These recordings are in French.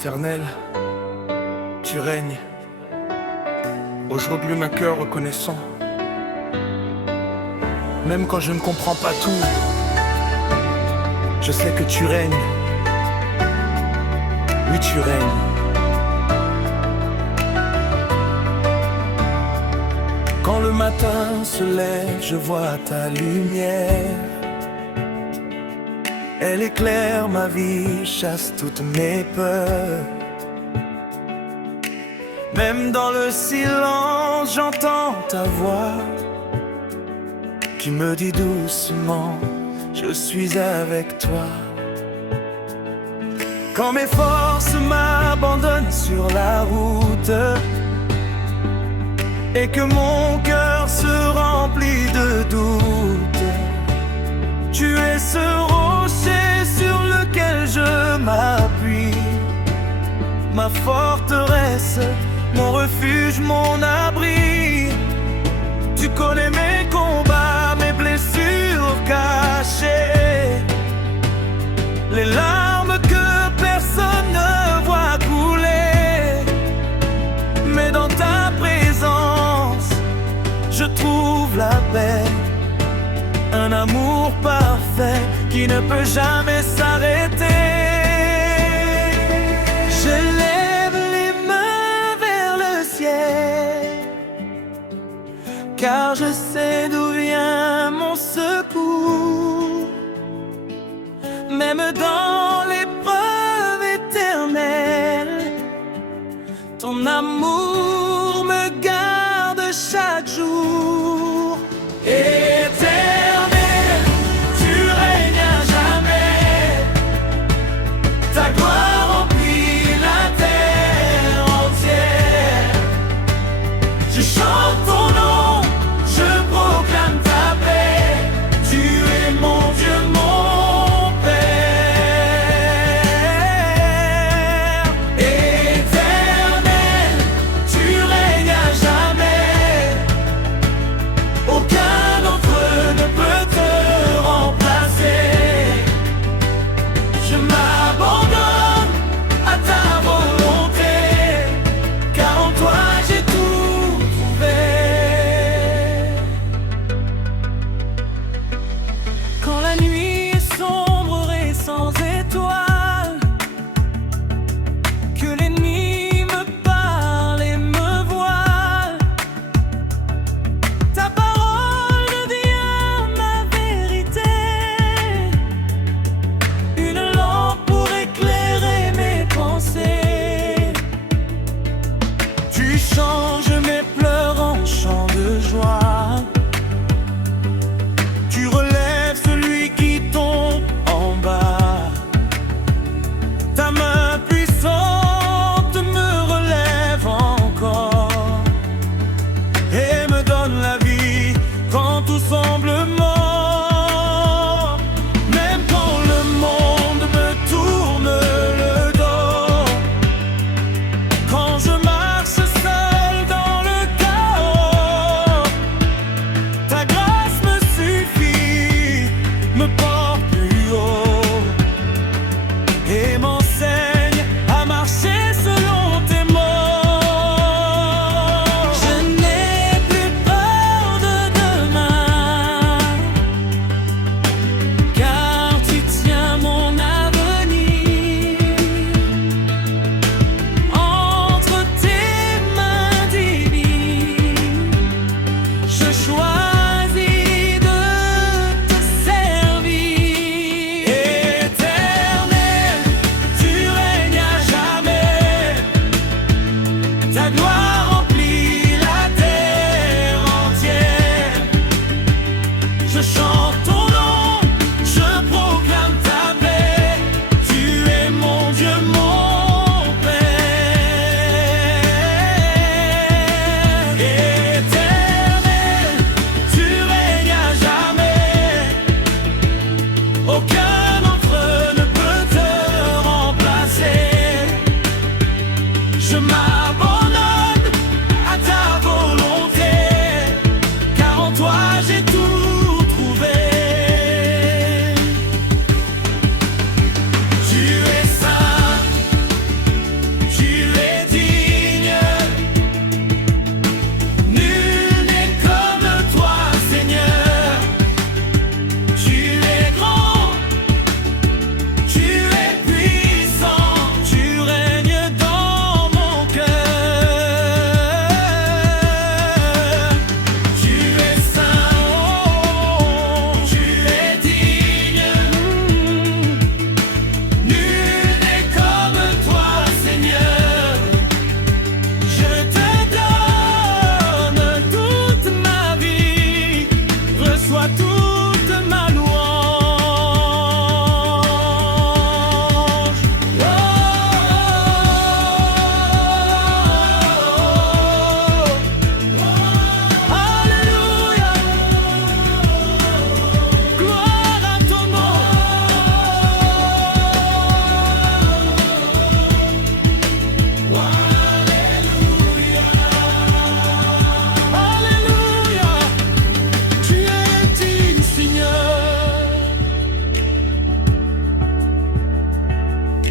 Éternel, tu règnes. Aujourd'hui mon cœur reconnaissant. Même quand je ne comprends pas tout, je sais que tu règnes. Oui, tu règnes. Quand le matin se lève, je vois ta lumière. Elle éclaire ma vie, chasse toutes mes peurs. Même dans le silence, j'entends ta voix qui me dit doucement, je suis avec toi. Quand mes forces m'abandonnent sur la route et que mon cœur se remplit de doutes, tu es ce rocher sur lequel je m'appuie, ma forteresse, mon refuge, mon abri. Tu connais mes combats, mes blessures cachées, les larmes que personne ne voit couler. Mais dans ta présence, je trouve la paix, un amour parfait qui ne peut jamais s'arrêter. Je lève les mains vers le ciel, car je sais d'où vient mon secours. Même dans l'épreuve éternelle, ton amour me garde chaque jour. Éternel, tu règnes à jamais, ta gloire remplit la terre entière. Je chante ton nom, je proclame ta paix, tu es mon Dieu, mon Père. Éternel,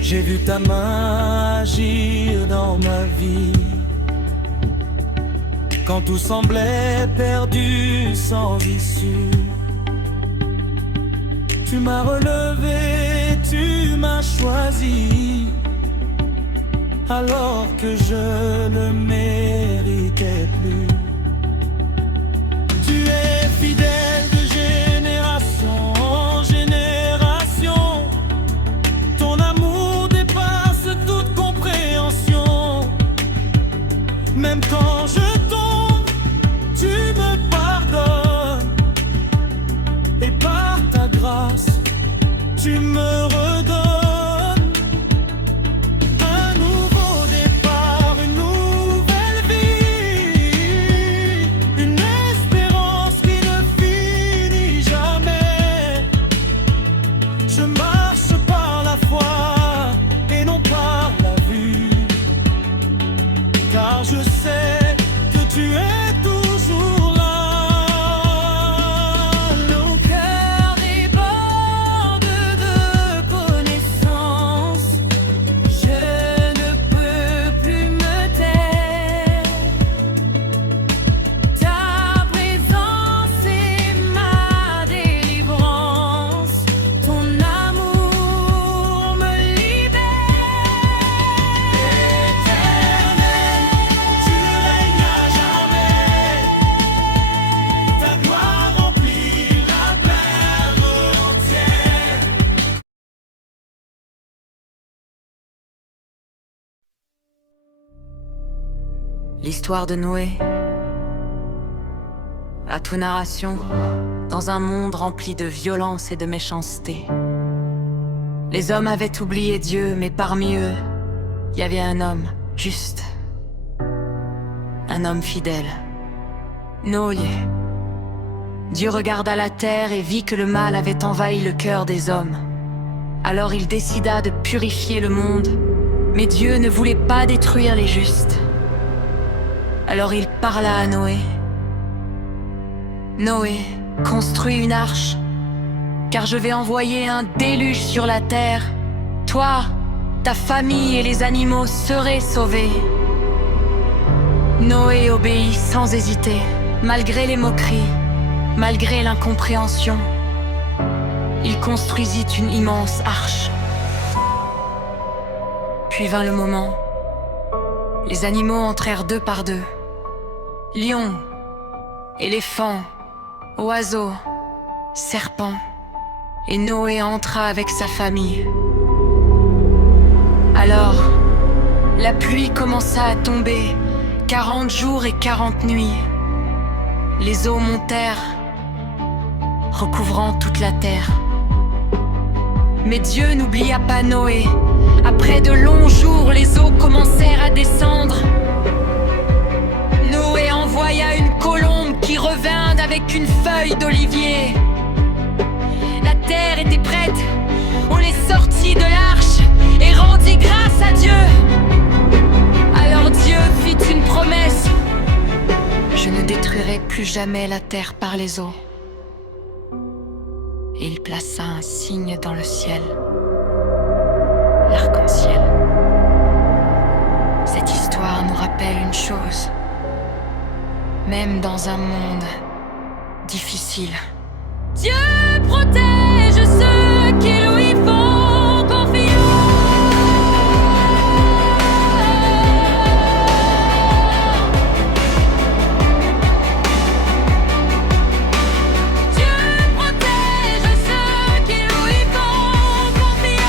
J'ai vu ta main agir dans ma vie. Quand tout semblait perdu sans issue, tu m'as relevé, tu m'as choisi, alors que je ne méritais plus. Tu es fidèle de génération en génération. Ton amour dépasse toute compréhension. Même quand je tombe, tu me pardonnes. Et par ta grâce, tu me redonnes un nouveau départ, une nouvelle vie, une espérance qui ne finit jamais. Je marche par la foi et non par la vue, car je sais que tu es toujours là. Nos cœurs débordent de connaissances. Je ne peux plus me taire. Ta présence est ma délivrance. Ton amour me libère. Éternel, tu règnes à jamais. Ta gloire remplit la terre entière. L'histoire de Noé. À toute narration, dans un monde rempli de violence et de méchanceté. Les hommes avaient oublié Dieu, mais parmi eux, il y avait un homme juste. Un homme fidèle. Noé. Dieu regarda la terre et vit que le mal avait envahi le cœur des hommes. Alors il décida de purifier le monde, mais Dieu ne voulait pas détruire les justes. Alors il parla à Noé. Noé, construis une arche, car je vais envoyer un déluge sur la terre. Toi, ta famille et les animaux seraient sauvés. Noé obéit sans hésiter, malgré les moqueries, malgré l'incompréhension. Il construisit une immense arche. Puis vint le moment. Les animaux entrèrent deux par deux. Lions, éléphants, oiseaux, serpents. Et Noé entra avec sa famille. Alors, la pluie commença à tomber, 40 jours et 40 nuits. Les eaux montèrent, recouvrant toute la terre. Mais Dieu n'oublia pas Noé. Après de longs jours, les eaux commencèrent à descendre. Noé envoya une colombe qui revint avec une feuille d'olivier. La terre était prête, on est sorti de l'arche et rendit grâce à Dieu. Alors Dieu fit une promesse. Je ne détruirai plus jamais la terre par les eaux. Et il plaça un signe dans le ciel. L'arc-en-ciel. Cette histoire nous rappelle une chose. Même dans un monde difficile, Dieu protège ceux qui lui font confiance. Dieu protège ceux qui lui font confiance.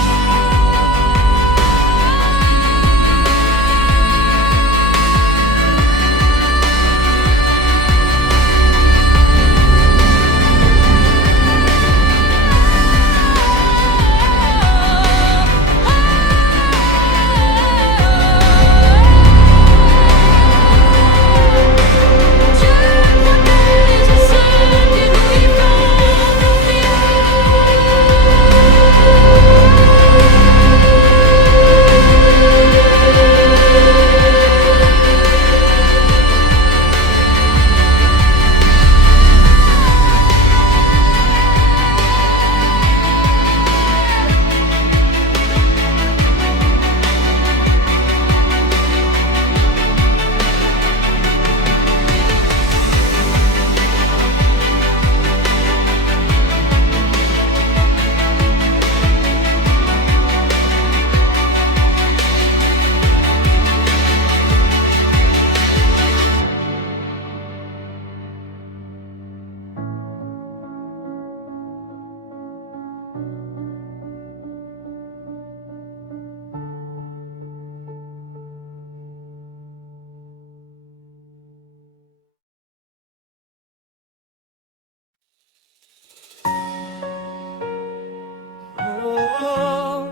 Oh,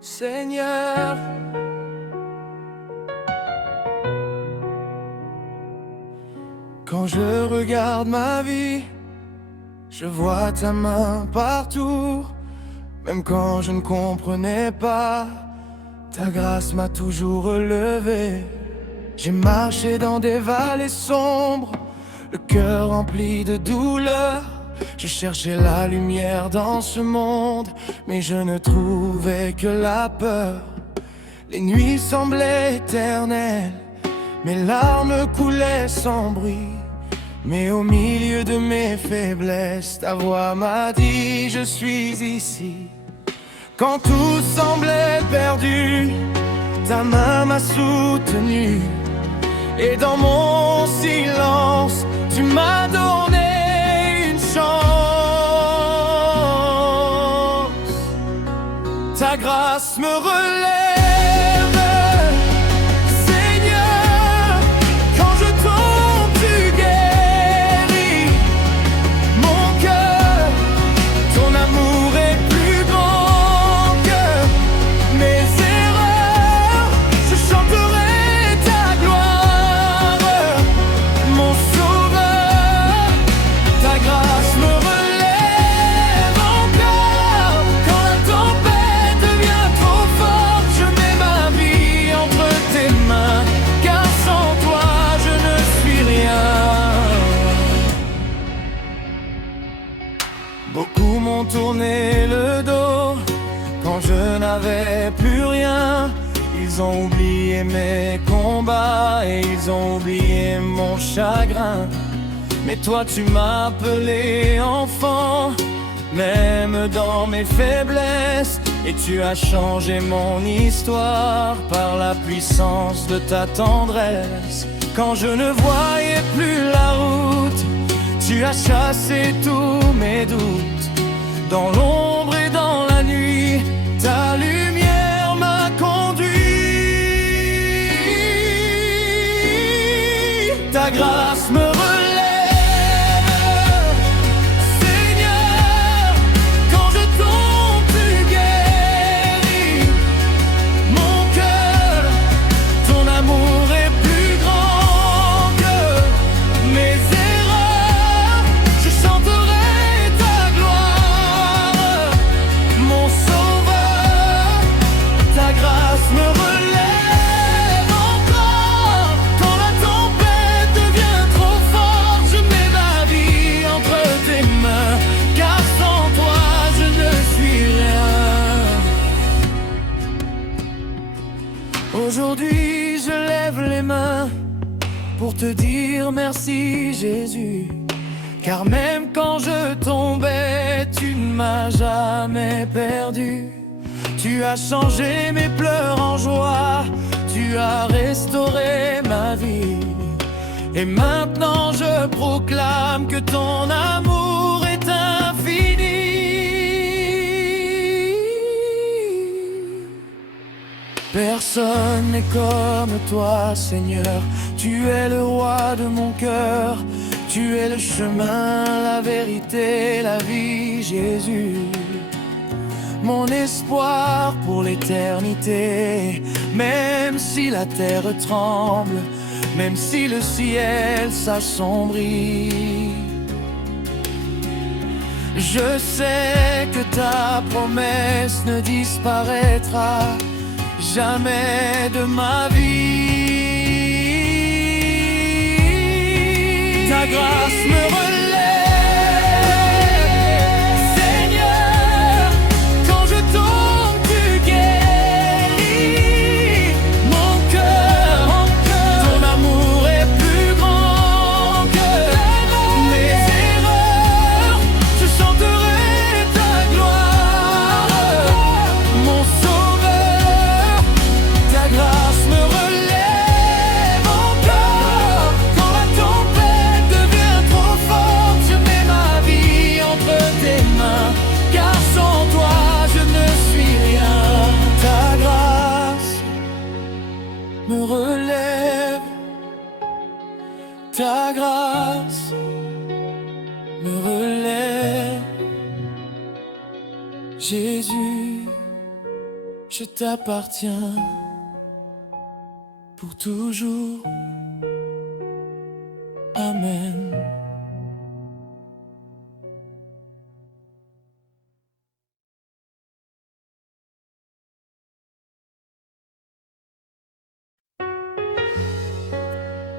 Seigneur, quand je regarde ma vie, je vois ta main partout. Même quand je ne comprenais pas, ta grâce m'a toujours relevé. J'ai marché dans des vallées sombres, le cœur rempli de douleur. Je cherchais la lumière dans ce monde, mais je ne trouvais que la peur. Les nuits semblaient éternelles, mes larmes coulaient sans bruit. Mais au milieu de mes faiblesses, ta voix m'a dit: je suis ici. Quand tout semblait perdu, ta main m'a soutenu. Et dans mon silence, tu m'as donné une chance. Ta grâce me relève. Beaucoup m'ont tourné le dos quand je n'avais plus rien. Ils ont oublié mes combats et ils ont oublié mon chagrin. Mais toi tu m'as appelé enfant, même dans mes faiblesses. Et tu as changé mon histoire par la puissance de ta tendresse. Quand je ne voyais plus la route, tu as chassé tous mes doutes. Dans l'ombre et dans la nuit, ta lumière m'a conduit. Ta grâce me relève. Seigneur, quand je tombe, tu guéris mon cœur. Ton amour est plus grand que mes erreurs. Je chanterai ta gloire, mon sauveur. Ta grâce me relève encore. Quand la tempête devient trop forte, je mets ma vie entre tes mains, car sans toi je ne suis rien. Aujourd'hui je lève les mains pour te dire merci Jésus. Car même quand je tombais, tu ne m'as jamais perdu. Tu as changé mes pleurs en joie, tu as restauré ma vie. Et maintenant je proclame que ton amour est infini. Personne n'est comme toi, Seigneur. Tu es le roi de mon cœur. Tu es le chemin, la vérité, la vie, Jésus. Mon espoir pour l'éternité. Même si la terre tremble, même si le ciel s'assombrit, je sais que ta promesse ne disparaîtra jamais de ma vie. Ta grâce me relève, Seigneur. Quand je tombe, tu guéris mon cœur. Ton amour est plus grand que mes erreurs. Je chanterai ta gloire, mon sauveur. Ta grâce me relève encore. Quand la tempête devient trop forte, Jésus, je t'appartiens pour toujours. Amen.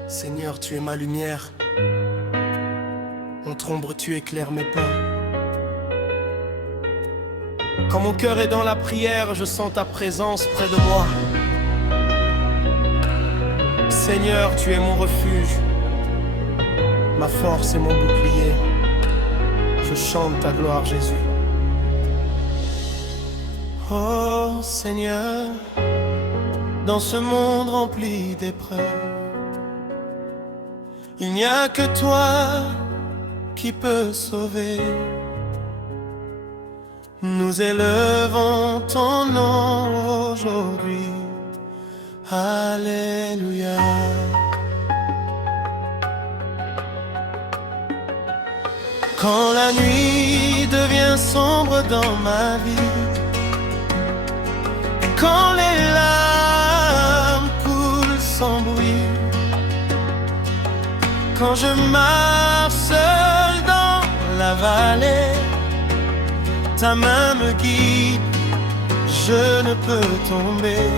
Seigneur, tu es ma lumière. Entre ombre, tu éclaires mes pas. Quand mon cœur est dans la prière, je sens ta présence près de moi. Seigneur, tu es mon refuge, ma force et mon bouclier. Je chante ta gloire, Jésus. Oh Seigneur, dans ce monde rempli d'épreuves, il n'y a que toi qui peux sauver. Nous élevons ton nom aujourd'hui. Alléluia. Quand la nuit devient sombre dans ma vie, quand les larmes coulent sans bruit, quand je marche seul dans la vallée, ta main me guide, je ne peux tomber.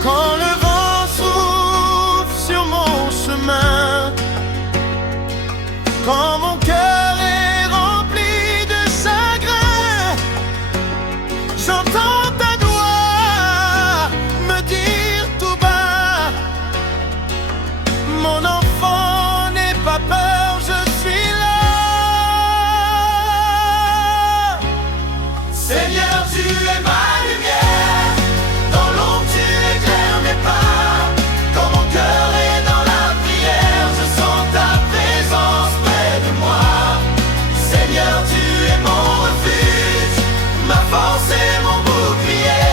Quand le vent souffle sur mon chemin, quand mon cœur est rempli de chagrin, j'entends ta voix me dire tout bas: mon enfant, n'aie pas peur, je suis là. Seigneur, tu es ma lumière, dans l'ombre tu éclaires mes pas. Quand mon cœur est dans la prière, je sens ta présence près de moi. Seigneur, tu es mon refuge, ma force et mon bouclier.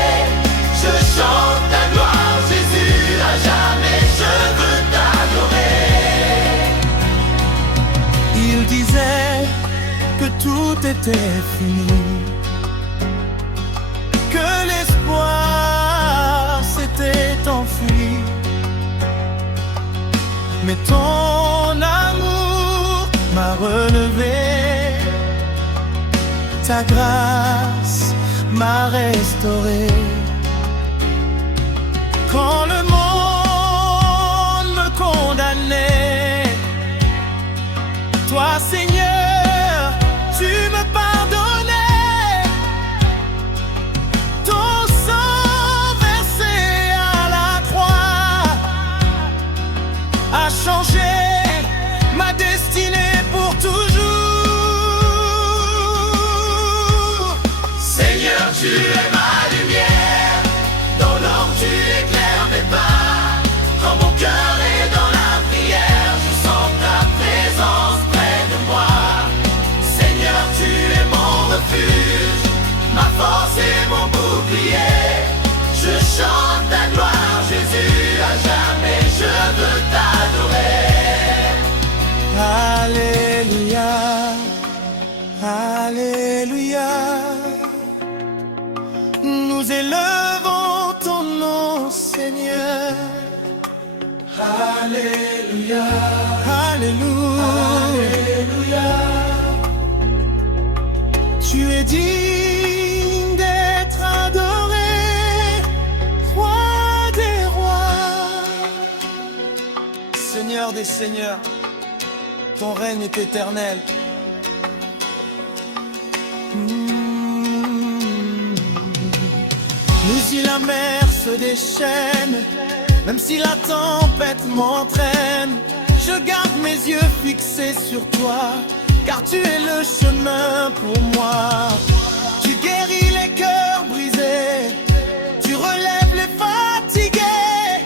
Je chante ta gloire, Jésus, à jamais je veux t'adorer. Il disait que tout était fini, que l'espoir s'était enfui, mais ton amour m'a relevé, ta grâce m'a restauré. Quand le monde me condamnait, toi Seigneur, tu me pardonnais. Ton sang versé à la croix a changé ma destinée pour toujours. Seigneur, tu es ma lumière, dans l'ombre tu éclaires mes pas. Quand mon cœur est dans la prière, je sens ta présence près de moi. Seigneur, tu es mon refuge, ma force et mon bouclier. Je chante ta gloire, Jésus, à jamais je veux t'adorer. Alléluia, Alléluia. Nous élevons ton nom, Seigneur. Alléluia, Alléluia, Alléluia. Tu es digne d'être adoré, Roi des rois, Seigneur des seigneurs. Ton règne est éternel. Mais si la mer se déchaîne, même si la tempête m'entraîne, je garde mes yeux fixés sur toi, car tu es le chemin pour moi. Tu guéris les cœurs brisés, tu relèves les fatigués.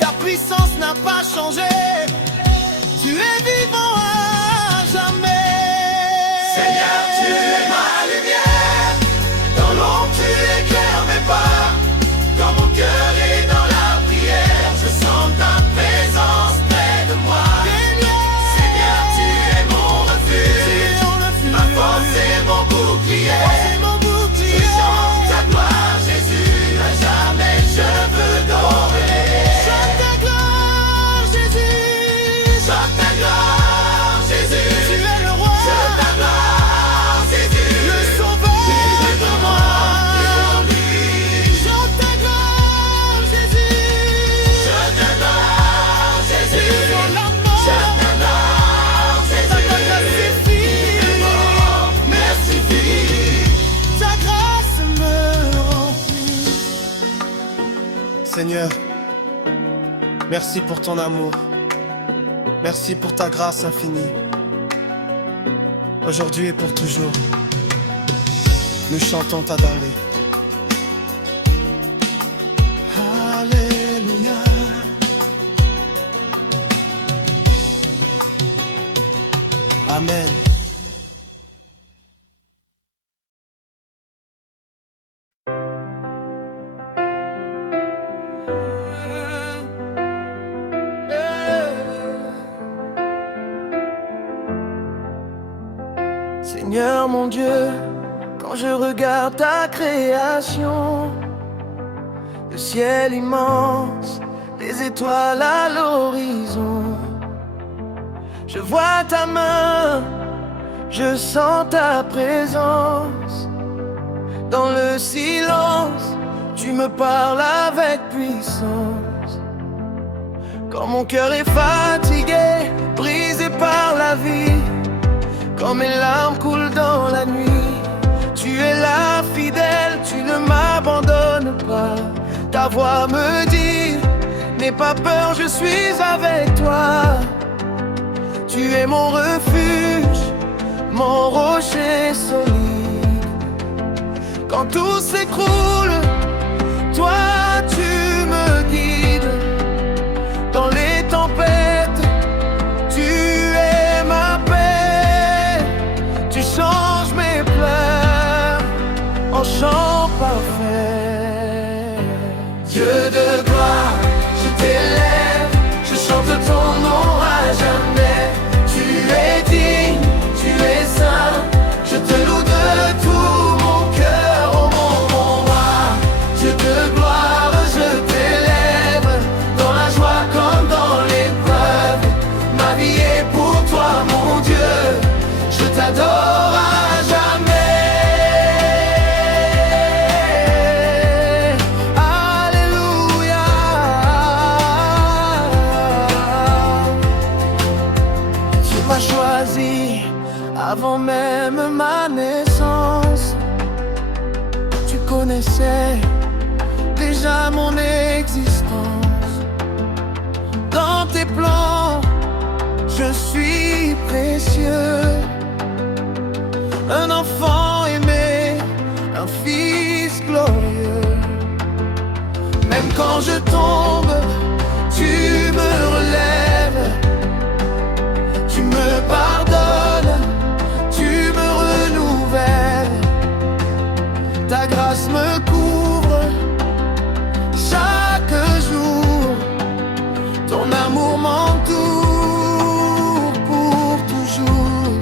Ta puissance n'a pas changé, tu es vivant à jamais. Seigneur, tu es ma lumière, dans l'ombre tu éclaires mes pas. Quand mon cœur est dans la prière, je sens ta présence près de moi. Seigneur, tu es mon refuge, ma force et mon bouclier. Seigneur, merci pour ton amour. Merci pour ta grâce infinie. Aujourd'hui et pour toujours, nous chantons ta denrée. Alléluia. Amen. Seigneur mon Dieu, quand je regarde ta création, le ciel immense, les étoiles à l'horizon, je vois ta main, je sens ta présence. Dans le silence, tu me parles avec puissance. Quand mon cœur est fatigué, brisé par la vie, quand mes larmes coulent dans la nuit, tu es là fidèle, tu ne m'abandonnes pas. Ta voix me dit, n'aie pas peur, je suis avec toi. Tu es mon refuge, mon rocher solide. Quand tout s'écroule, toi tu me guides. Dans les tempêtes, tu es ma paix. Tu changes mes pleurs en chant parfait. Dieu de gloire, je t'élève, je chante ton nom à jamais. Tu es digne, tu es saint, je te loue de tout mon cœur, oh mon roi. Dieu de gloire, je t'élève, dans la joie comme dans l'épreuve. Ma vie est pour toi, mon Dieu, je t'adore à jamais. Alléluia. Tu m'as choisi avant même ma naissance. Tu connaissais déjà mon existence. Dans tes plans, je suis précieux. Un enfant aimé, un fils glorieux. Même quand je tombe, tu me relèves. Tu me pardonnes, tu me renouvelles. Ta grâce me couvre chaque jour. Ton amour m'entoure pour toujours.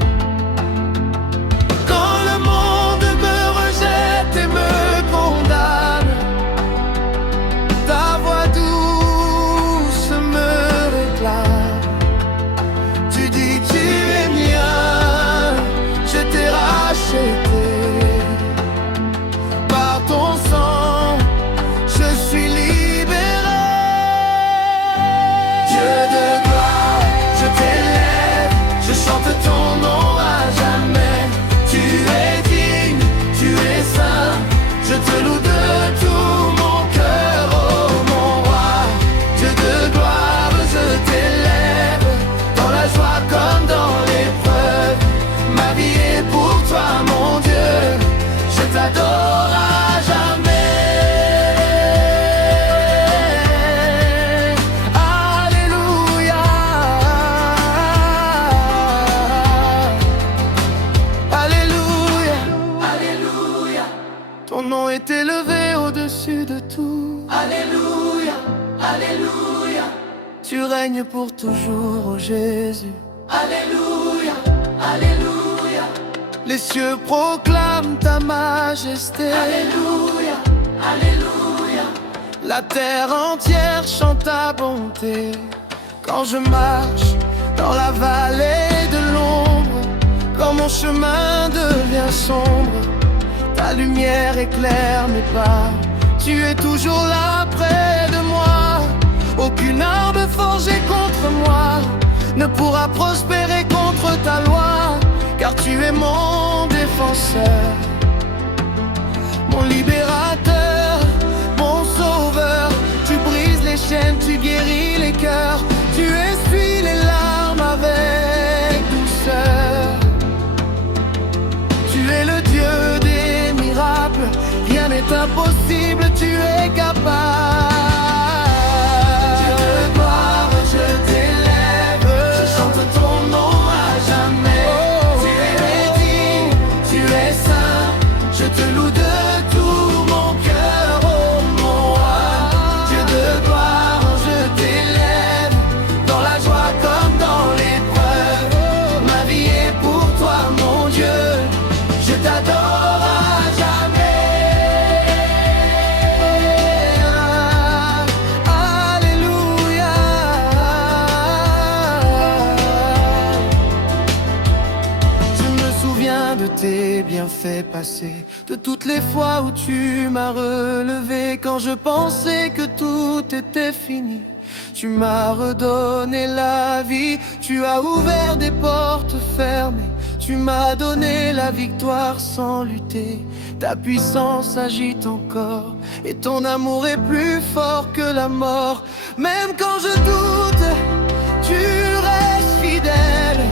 Quand le monde me rejette et me condamne, ta voix douce me réclame. Tu dis tu es mien, je t'ai racheté. Par ton sang, je suis libéré. Dieu de gloire, je t'élève, je chante ton nom à jamais. Tu es digne, tu es saint, je te loue de tout mon cœur, oh mon roi. Dieu de gloire, je t'élève, dans la joie comme dans l'épreuve. Ma vie est pour toi, mon Dieu, je t'adore à jamais. Alléluia. Alléluia. Alléluia. Ton nom est élevé au-dessus de tout. Alléluia. Alléluia. Tu règnes pour toujours, oh Jésus. Alléluia. Alléluia. Les cieux proclament ta majesté. Alléluia. Alléluia. La terre entière chante ta bonté. Quand je marche dans la vallée de l'ombre, quand mon chemin devient sombre, ta lumière éclaire mes pas. Tu es toujours là près de moi. Aucune arme forgée contre moi ne pourra prospérer contre ta loi, car tu es mon défenseur, mon libérateur, mon sauveur. Tu brilles est impossible, tu es capable. Dieu de gloire, je t'élève, je chante ton nom à jamais. Tu es digne, tu es saint, je te loue de tout mon cœur, oh mon roi. Dieu de gloire, je t'élève, dans la joie comme dans l'épreuve. Ma vie est pour toi, mon Dieu, je t'adore à jamais. Alléluia. Je me souviens de tes bienfaits passés, de toutes les fois où tu m'as relevé. Quand je pensais que tout était fini, tu m'as redonné la vie. Tu as ouvert des portes fermées, tu m'as donné la victoire sans lutter. Ta puissance agite encore, et ton amour est plus fort que la mort. Même quand je doute, tu restes fidèle.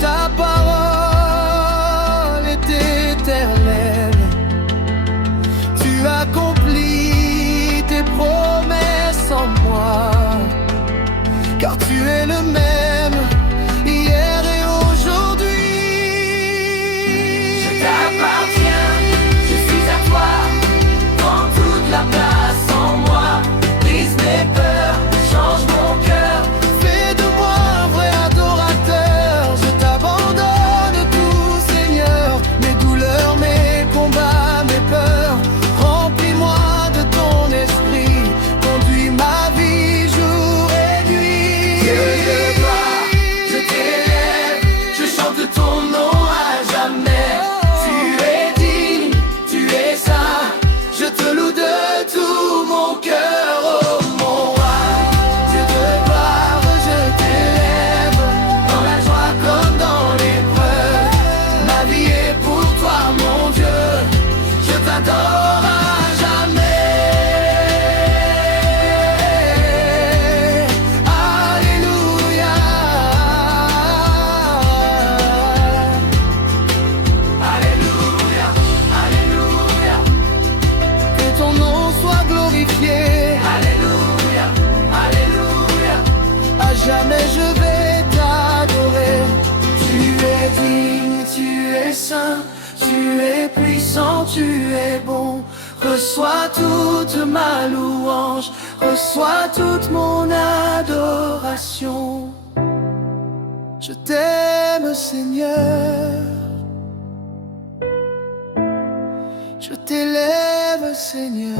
Ta parole est éternelle. Tu accomplis tes promesses en moi, car tu es le même hier et aujourd'hui. Je t'appartiens, je suis à toi. Prends toute la place en moi. Brise mes peurs, change mon cœur. Fais de moi un vrai adorateur. Je t'abandonne tout, Seigneur. Mes douleurs, mes combats, mes peurs. Remplis-moi de ton esprit. Conduis ma vie jour et nuit. Dieu de gloire, je t'élève, je chante ton nom à jamais. Tu es digne, tu es saint, je te loue de tout mon cœur, oh mon roi. Dieu de gloire, je t'élève, dans la joie comme dans l'épreuve. Ma vie est pour toi, mon Dieu, je t'adore à jamais. Alléluia. Alléluia, alléluia. Que ton nom soit glorifié. Alléluia, alléluia. À jamais je vais t'adorer. Tu es digne, tu es saint, tu es puissant, tu es bon. Reçois toute ma louange, reçois toute mon adoration. Je t'aime, Seigneur. Je t'élève, Seigneur.